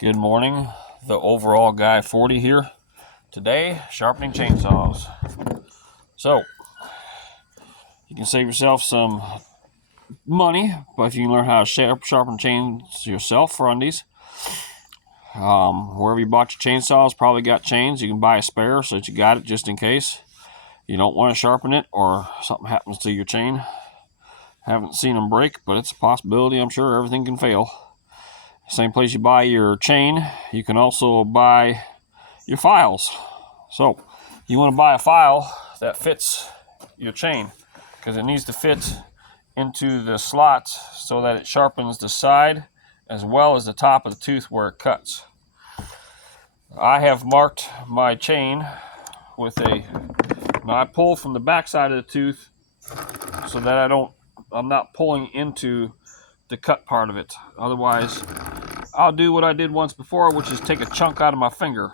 Good morning, the overall guy 40 here. Today, sharpening chainsaws. So, you can save yourself some money, but if you can learn how to sharpen chains yourself for undies. Wherever you bought your chainsaws, probably got chains. You can buy a spare so that you got it just in case you don't want to sharpen it or something happens to your chain. Haven't seen them break, but it's a possibility. I'm sure everything can fail. Same place you buy your chain, you can also buy your files. So you want to buy a file that fits your chain because it needs to fit into the slots so that it sharpens the side as well as the top of the tooth where it cuts. I have marked my chain with I pull from the back side of the tooth so that I'm not pulling into the cut part of it. Otherwise, I'll do what I did once before, which is take a chunk out of my finger.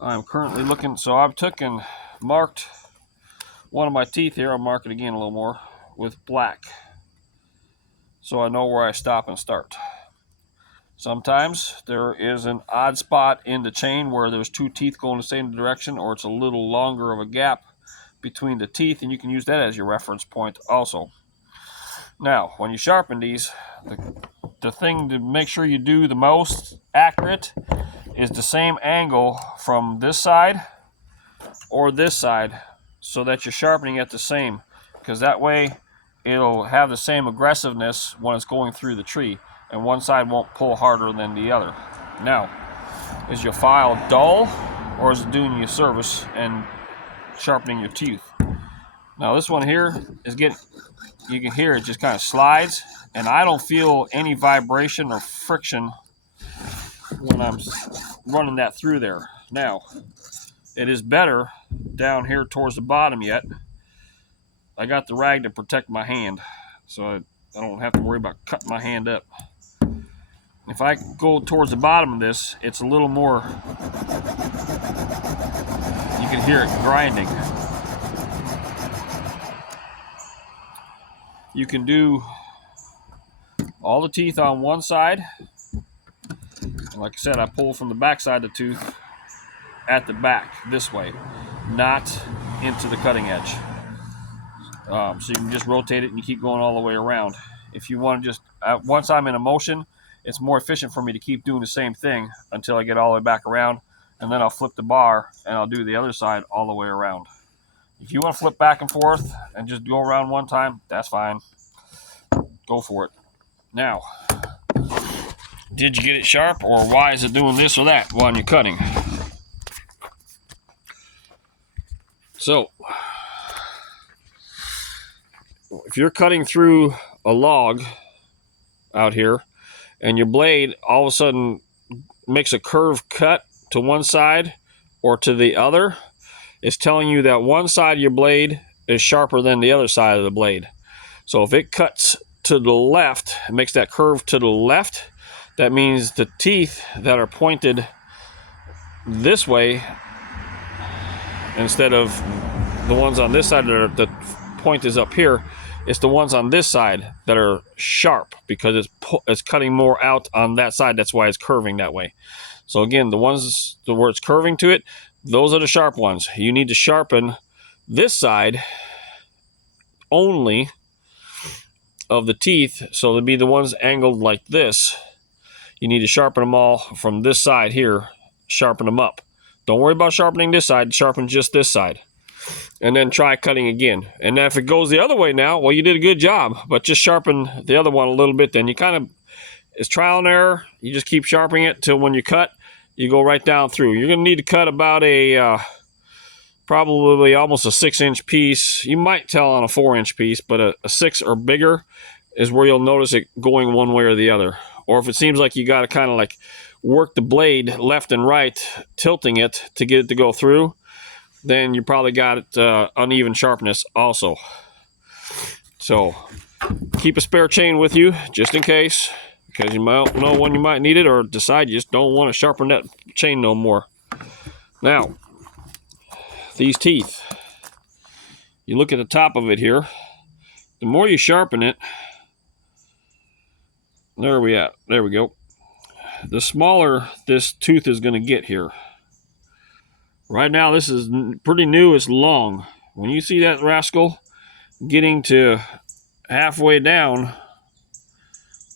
I'm currently looking, so I've marked one of my teeth here. I'll mark it again a little more with black so I know where I stop and start. Sometimes there is an odd spot in the chain where there's two teeth going the same direction, or it's a little longer of a gap between the teeth, and you can use that as your reference point also. Now, when you sharpen these, the thing to make sure you do the most accurate is the same angle from this side or this side so that you're sharpening it the same, because that way it'll have the same aggressiveness when it's going through the tree and one side won't pull harder than the other. Now, is your file dull or is it doing you a service and sharpening your teeth? Now this one here is you can hear it just kind of slides, and I don't feel any vibration or friction when I'm running that through there. Now, it is better down here towards the bottom yet. I got the rag to protect my hand, so I don't have to worry about cutting my hand up. If I go towards the bottom of this, it's a little more, you can hear it grinding. You can do all the teeth on one side. Like I said, I pull from the back side of the tooth at the back this way, not into the cutting edge. So you can just rotate it and you keep going all the way around. If you want to just, once I'm in a motion, it's more efficient for me to keep doing the same thing until I get all the way back around, and then I'll flip the bar and I'll do the other side all the way around. If you want to flip back and forth and just go around one time, that's fine. Go for it. Now, did you get it sharp, or why is it doing this or that while you're cutting? So, if you're cutting through a log out here and your blade all of a sudden makes a curved cut to one side or to the other, it's telling you that one side of your blade is sharper than the other side of the blade. So if it cuts to the left, it makes that curve to the left, that means the teeth that are pointed this way instead of the ones on this side that are, the point is up here, it's the ones on this side that are sharp because it's cutting more out on that side. That's why it's curving that way. So again, the ones where it's curving to it, those are the sharp ones. You need to sharpen this side only of the teeth, so they'll be the ones angled like this. You need to sharpen them all from this side here, sharpen them up. Don't worry about sharpening this side, sharpen just this side. And then try cutting again. And if it goes the other way now, well, you did a good job, but just sharpen the other one a little bit. Then you it's trial and error. You just keep sharpening it till when you cut, you go right down through. You're going to need to cut about probably almost a 6-inch piece. You might tell on a 4-inch piece, but a 6 or bigger is where you'll notice it going one way or the other. Or if it seems like you got to kind of like work the blade left and right, tilting it to get it to go through, then you probably got it uneven sharpness also. So keep a spare chain with you just in case, because you might know when you might need it or decide you just don't want to sharpen that chain no more. Now, these teeth, you look at the top of it here, the more you sharpen it, there we go. the smaller this tooth is going to get here. Right now, this is pretty new. It's long. When you see that rascal getting to halfway down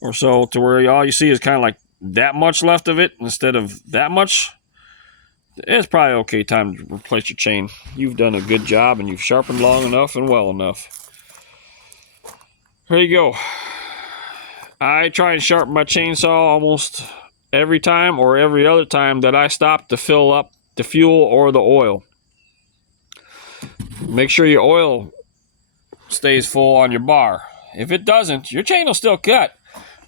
or so to where all you see is kind of like that much left of it instead of that much, it's probably okay time to replace your chain. You've done a good job and you've sharpened long enough and well enough. There you go. I try and sharpen my chainsaw almost every time or every other time that I stop to fill up the fuel or the oil. Make sure your oil stays full on your bar. If it doesn't, your chain will still cut,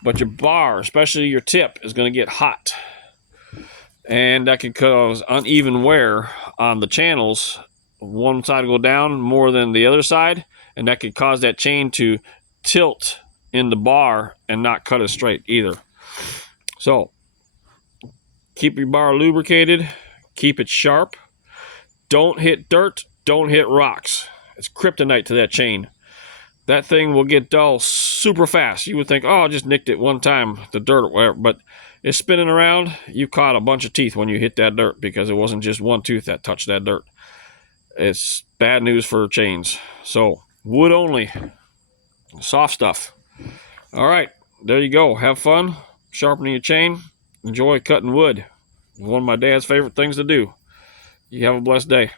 but your bar, especially your tip, is going to get hot. And that can cause uneven wear on the channels. One side will go down more than the other side, and that could cause that chain to tilt in the bar and not cut it straight either. So keep your bar lubricated, keep it sharp, don't hit dirt, don't hit rocks. It's kryptonite to that chain. That thing will get dull super fast. You would think, oh, I just nicked it one time, the dirt or whatever, but it's spinning around. You caught a bunch of teeth when you hit that dirt because it wasn't just one tooth that touched that dirt. It's bad news for chains. So wood only, soft stuff. All right, there you go. Have fun sharpening your chain. Enjoy cutting wood. One of my dad's favorite things to do. You have a blessed day.